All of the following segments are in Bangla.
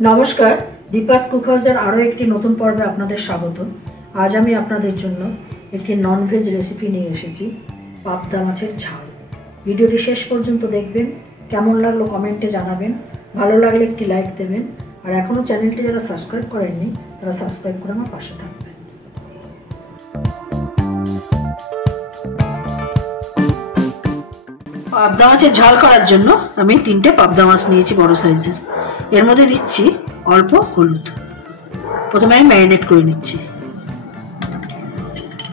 नमस्कार दीपास कुक हाउसेर आरो एकटी नतून पर्वे आपनादेर स्वागत। आज आमी आपनादेर जोन्नो एकटी नन भेज रेसिपि निये एसेछि पाबदा माछेर झाल। भिडियोटी शेष पर्यन्त देखबेन, केमन लागलो कमेंटे जानाबेन, भालो लागले एकटी लाइक देबेन और एखोनो चैनलटी जारा सबस्क्राइब करेननि तारा सबस्क्राइब करे आमार पाशे थाकबेन। पाबदा माछेर झाल करार जोन्नो आमी 3টে पाबदा माछ नियेछि बड़ साइजेर। एर मধ্যে দিচ্ছি অল্প হলুদ। প্রথমে আমি ম্যারিনেট করে নিচ্ছি।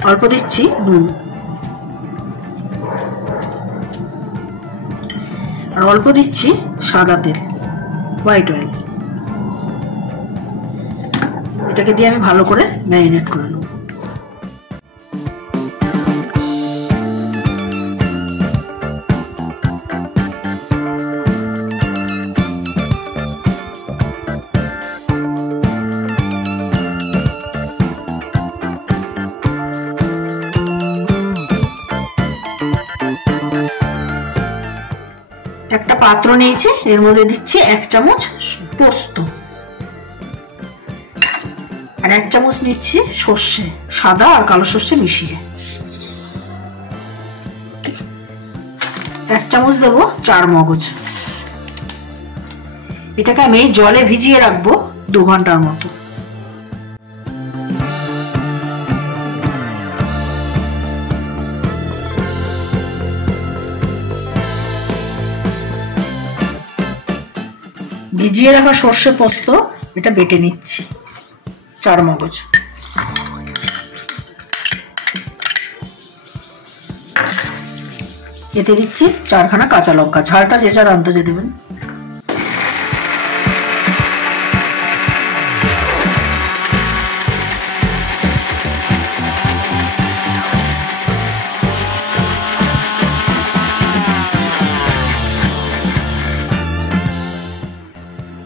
অল্প দিচ্ছি নুন আর অল্প দিচ্ছি সাদা তেল, হোয়াইট অয়েল। এটাকে দিয়ে আমি ভালো করে ম্যারিনেট করে নেব। একটা পাত্র নিয়েছি, এর মধ্যে দিচ্ছি 1 চামচ পোস্ত আর 1 চামচ নিচ্ছি সরষে, সাদা আর কালো সরষে মিশিয়ে। 1 চামচ দেব চার মগজ। এটাকে আমি জলে ভিজিয়ে রাখবো 2 ঘন্টার মতো। ভিজিয়ে রাখা সরষে পোস্ত এটা বেটে নিচ্ছি, চার মগজ। এতে দিচ্ছি 4খানা কাঁচা লঙ্কা, ঝালটা যে যার আন্দাজে দেবেন।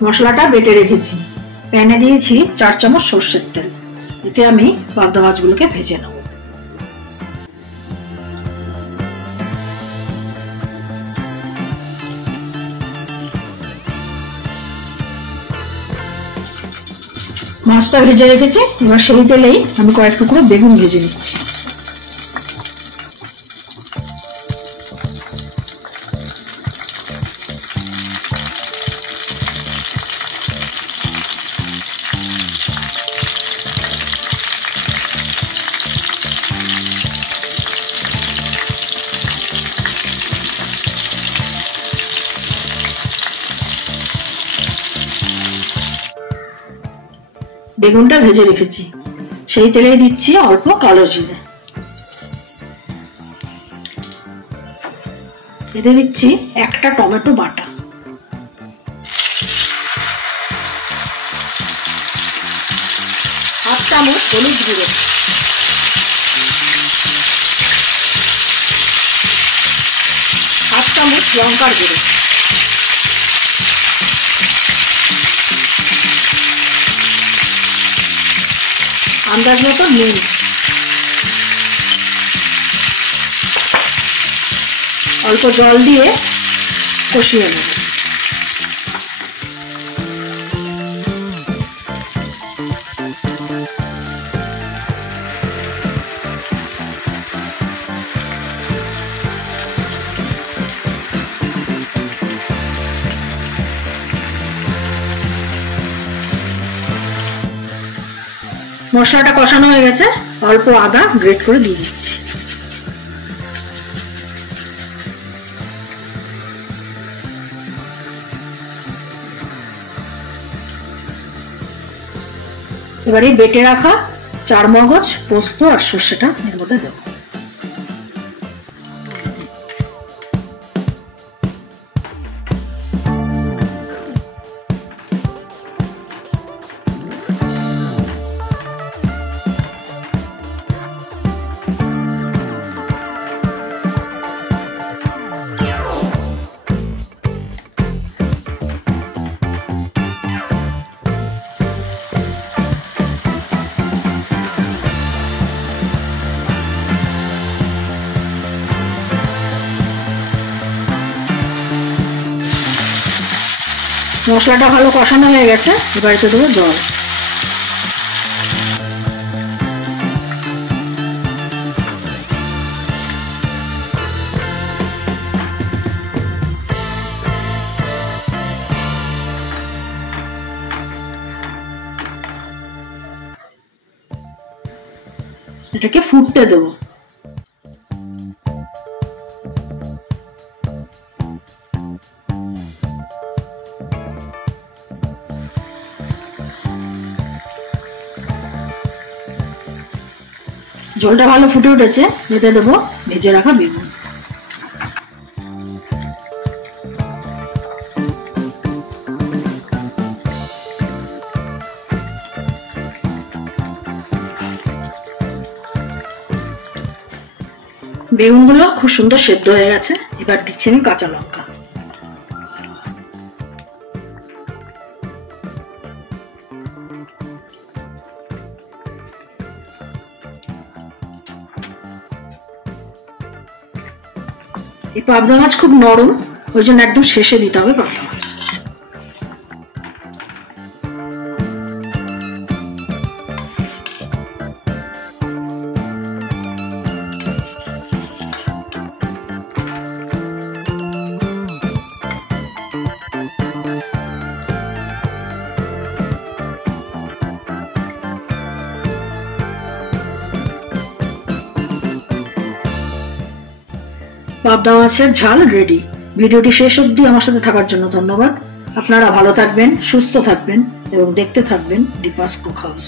মশলাটা বেটে রেখেছি। প্যানে দিয়েছি 4 চামচ সরষের তেল। এতে আমি পাবদা মাছগুলোকে ভেজে নেব। মাছটা ভেজে রেখেছি, এবার সেই তেলেই আমি কয়েক টুকরো বেগুন ভেজে নিচ্ছি। বেগুনটা ভেজে রেখেছি, সেই তেলেই দিচ্ছি অল্প কালো জিরে। এতে দিচ্ছি একটা টমেটো বাটা, হাফ চামচ হলুদ গুঁড়ো, হাফ চামচ লঙ্কার গুঁড়ো, আন্দাজ মতো নুন, অল্প জল দিয়ে কষিয়ে নেব। মশলাটা কষানো হয়ে গেছে, অল্প আদা গ্রেট করে দিয়ে দিচ্ছি। এবারে বেটে রাখা চার মগজ, পোস্ত আর সর্ষেটা এর মধ্যে দেব। মশলাটা ভালো কষানো হয়ে গেছে, এবার এতে দেবো জল। এটাকে ফুটতে দেবো। ঝোলটা ভালো ফুটে উঠেছে, এতে দেবো ভেজে রাখা বেগুন। বেগুনগুলো খুব সুন্দর সেদ্ধ হয়ে গেছে, এবার দিচ্ছি আমি কাঁচা লঙ্কা। এই পাবদা মাছ খুব নরম, ওই জন্য একদম শেষে দিতে হবে পাবদা মাছ। পাবদা মাছের ঝাল রেডি। ভিডিওটি শেষ অবধি আমার সাথে থাকার জন্য ধন্যবাদ। আপনারা ভালো থাকবেন, সুস্থ থাকবেন এবং দেখতে থাকবেন দীপাস কুক হাউস।